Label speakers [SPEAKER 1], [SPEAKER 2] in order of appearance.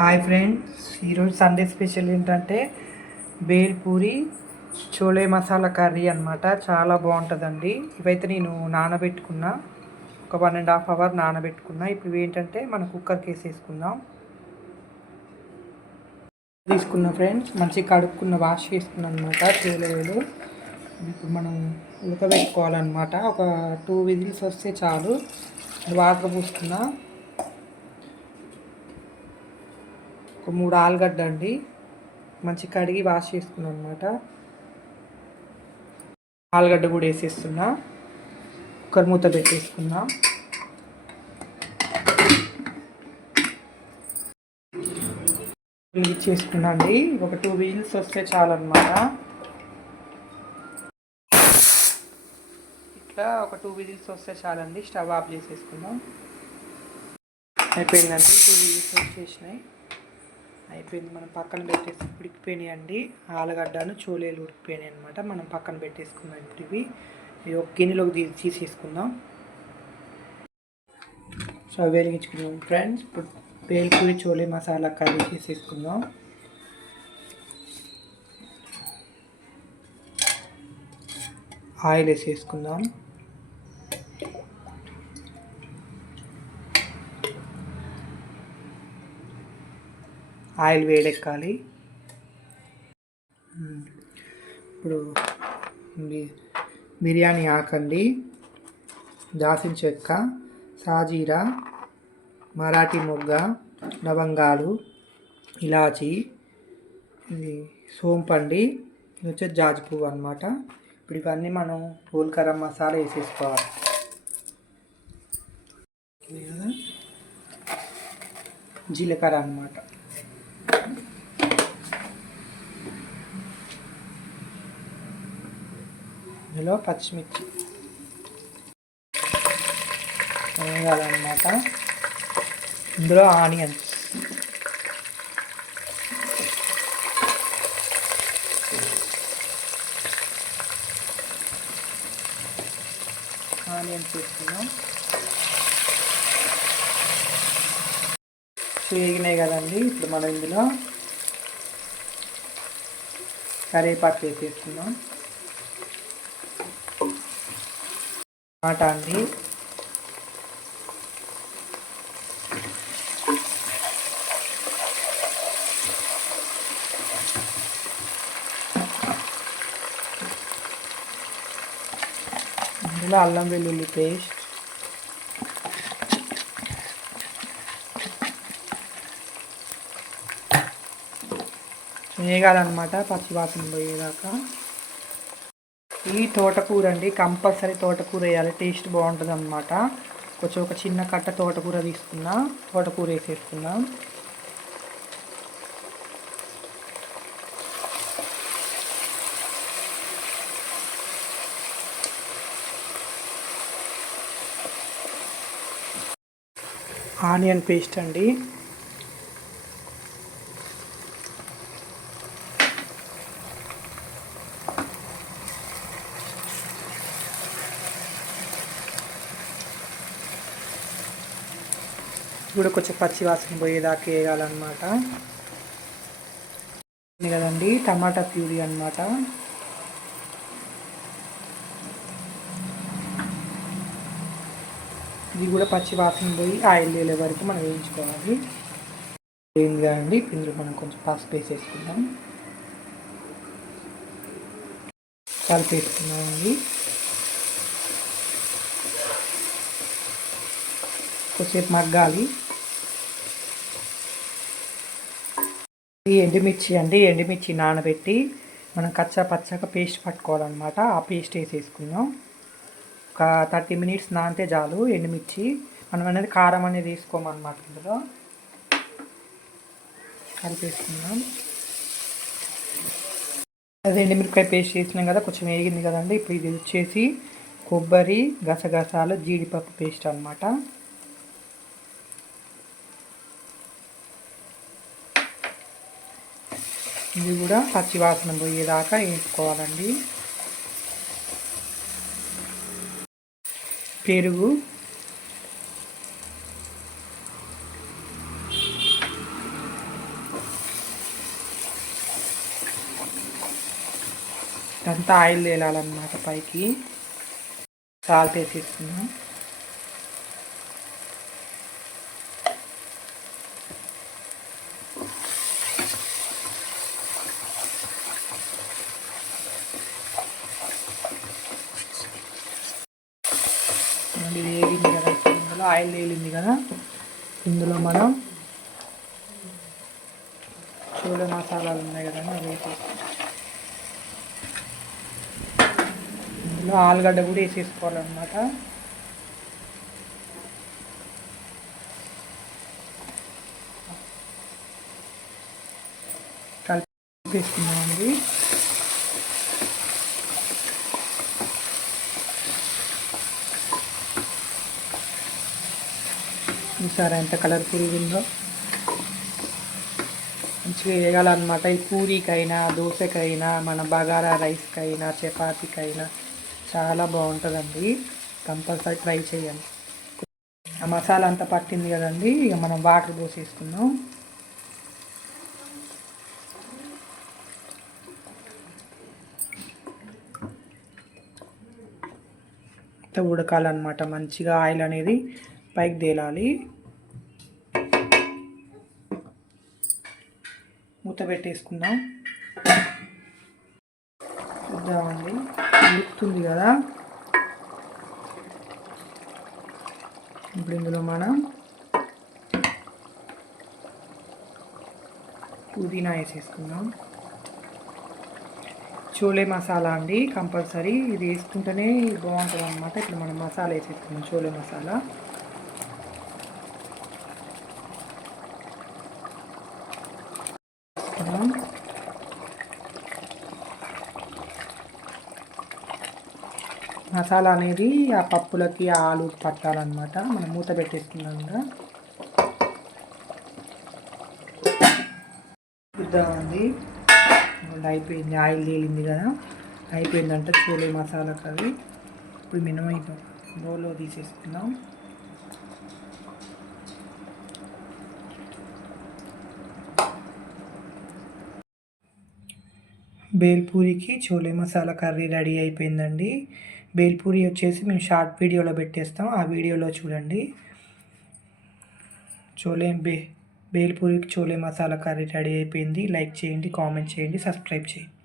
[SPEAKER 1] Hi friends ఈరోజు Sunday special ఏంటంటే bhelpuri chole masala curry అనమాట చాలా బాగుంటుందండి. ఇవైతే నేను నానబెట్టుకున్నా. ఒక వన్ అండ్ హాఫ్ అవర్ నానబెట్టుకున్నా. ఇప్పుడు ఏంటంటే మనం కుక్కర్కి వేసేసుకుందాం. తీసుకున్న ఫ్రెండ్స్ మంచిగా కడుక్కున్న వాష్ చేసుకున్నా అనమాట చోలేలు ఇప్పుడు మనం ఉడకబెట్టుకోవాలన్నమాట. ఒక టూ విజిల్స్ వస్తే చాలు. వాటర్ పోసుకున్నా. ఒక మూడు ఆలుగడ్డ అండి. మంచి కడిగి వాష్ చేసుకున్నాను అనమాట ఆలుగడ్డ కూడా వేసేస్తున్నా. కుక్కర్ మూత పెట్టేసుకున్నా. చేసుకున్నా అండి. ఒక టూ వీల్స్ వస్తే చాలన్నమాట. ఇట్లా ఒక టూ విజిల్స్ వస్తే చాలండి. స్టవ్ ఆఫ్ చేసేసుకుందాం. అయిపోయిందండి. టూ విజిల్స్ వచ్చేసినాయి. అయిపోయింది. మనం పక్కన పెట్టేసి ఉడికిపోయినాయి అండి. ఆలుగడ్డను చోలేలు ఉడికిపోయినాయి అనమాట మనం పక్కన పెట్టేసుకుందాం ఇప్పుడు ఇవి. ఒక గిన్నెలోకి తీసి తీసేసుకుందాం. సో వెలిగించుకుందాం ఫ్రెండ్స్. ఇప్పుడు పేల్పూరి చోలే మసాలా కర్రీ చేసేసుకుందాం. ఆయిల్ వేసేసుకుందాం. ఆయిల్ వేడెక్కాలి. ఇప్పుడు బిర్యానీ ఆకండి. దాసిన చెక్క సాజీరా మరాఠీ మొగ్గ లవంగాలు ఇలాచి ఇది సోంపండి ఇది వచ్చేసి జాజి పువ్వు అనమాట ఇప్పుడు ఇవన్నీ మనం హోల్కరం మసాలా వేసేసుకోవాలి. జీలకర్ర అనమాట ఇందులో పచ్చిమిర్చి. వేయాలన్నమాట ఇందులో ఆనియన్స్. ఆనియన్స్ వేసుకున్నాం వేగినాయి కదండి ఇప్పుడు మనం ఇందులో కరివేపాకు వేసేస్తున్నాం టమాటా అండి. ఇందులో అల్లం వెల్లుల్లి పేస్ట్. వేగాలన్నమాట పచ్చివాసన పోయేదాకా. ఈ తోటకూర అండి కంపల్సరీ తోటకూర వేయాలి. టేస్ట్ బాగుంటుంది అనమాట కొంచెం ఒక చిన్న కట్ట తోటకూర తీసుకున్నా తోటకూర వేసేసుకుందాం. ఆనియన్ పేస్ట్ అండి. కూడా కొంచెం పచ్చి వాసన పోయేదాకా వేయాలన్నమాట. కదండి టమాటా ప్యూరీ అనమాట ఇది కూడా పచ్చి వాసన పోయి ఆయిల్ వేలే వరకు మనం వేయించుకోవాలి. ఏంగా కదండి ఇందులో మనం కొంచెం పసుపు వేసేసుకుందాం. కలిపేసుకున్నామండి కొద్దిసేపు మగ్గాలి. ఈ ఎండుమిర్చి అండి ఎండుమిర్చి నానబెట్టి మనం కచ్చా పచ్చగా పేస్ట్ పట్టుకోవాలన్నమాట. ఆ పేస్ట్ వేసేసుకుందాం. ఒక థర్టీ మినిట్స్ నానితే చాలు ఎండుమిర్చి. మనం అనేది కారం అనేది వేసుకోమన్నమాట ఇందులో. కలిపేసుకుందాం. అదే ఎండుమిరపకాయ పేస్ట్ చేసినాం కదా కొంచెం వేగింది కదండి. ఇప్పుడు ఇది వచ్చేసి కొబ్బరి గసగసాలు జీడిపప్పు పేస్ట్ అనమాట ఇది కూడా పచ్చివాసన పోయేదాకా వేసుకోవాలండి పెరుగు. ఇదంతా ఆయిల్ తేలాలన్నమాట పైకి. సాల్ట్ వేసేస్తున్నాం ఇది వేగింది కదా ఇందులో? ఆయిల్ వేలింది కదా? ఇందులో మనం చూడ మసాలాలు ఉన్నాయి కదా అవి ఇందులో ఆలుగడ్డ కూడా వేసేసుకోవాలన్నమాట. కలిపేసుకున్నామండి చూసారా ఎంత కలర్ఫుల్గా ఉందో మంచిగా వేయాలన్నమాట ఈ పూరికైనా దోశకైనా మన బగారా రైస్కైనా చపాతీకైనా చాలా బాగుంటుందండి. కంపల్సరీ ట్రై చేయండి. ఆ మసాలా అంతా పట్టింది కదండి ఇక మనం వాటర్ పోసేసుకుందాం. ఉడకాలన్నమాట. మంచిగా ఆయిల్ అనేది పైకి తేలాలి. మూత పెట్టేసుకుందాం. చూద్దామండి ఉడుకుతుంది కదా. ఇప్పుడు ఇందులో మనం పుదీనా వేసేసుకుందాం. చోలే మసాలా అండి కంపల్సరీ. ఇది వేసుకుంటేనే బాగుంటుంది అనమాట ఇప్పుడు మనం మసాలా వేసేసుకుందాం చోలే మసాలా. మసాలా అనేది ఆ పప్పులకి ఆలు పట్టాలన్నమాట. మనం మూత పెట్టేసుకున్నాం కదా చూద్దామండి అయిపోయింది. ఆయిల్ తేలింది కదా. అయిపోయిందంటే చోలే మసాలా అవి ఇప్పుడు మినిమం బౌల్లో తీసేసుకుందాం. బేల్పూరికి చోలే మసాలా కర్రీ రెడీ అయిపోయిందండి. బేల్పూరి వచ్చేసి మేము షార్ట్ వీడియోలో పెట్టేస్తాం. ఆ వీడియోలో చూడండి. చోలే బే బేల్పూరికి చోలే మసాలా కర్రీ రెడీ అయిపోయింది. లైక్ చేయండి కామెంట్ చేయండి సబ్స్క్రైబ్ చేయండి.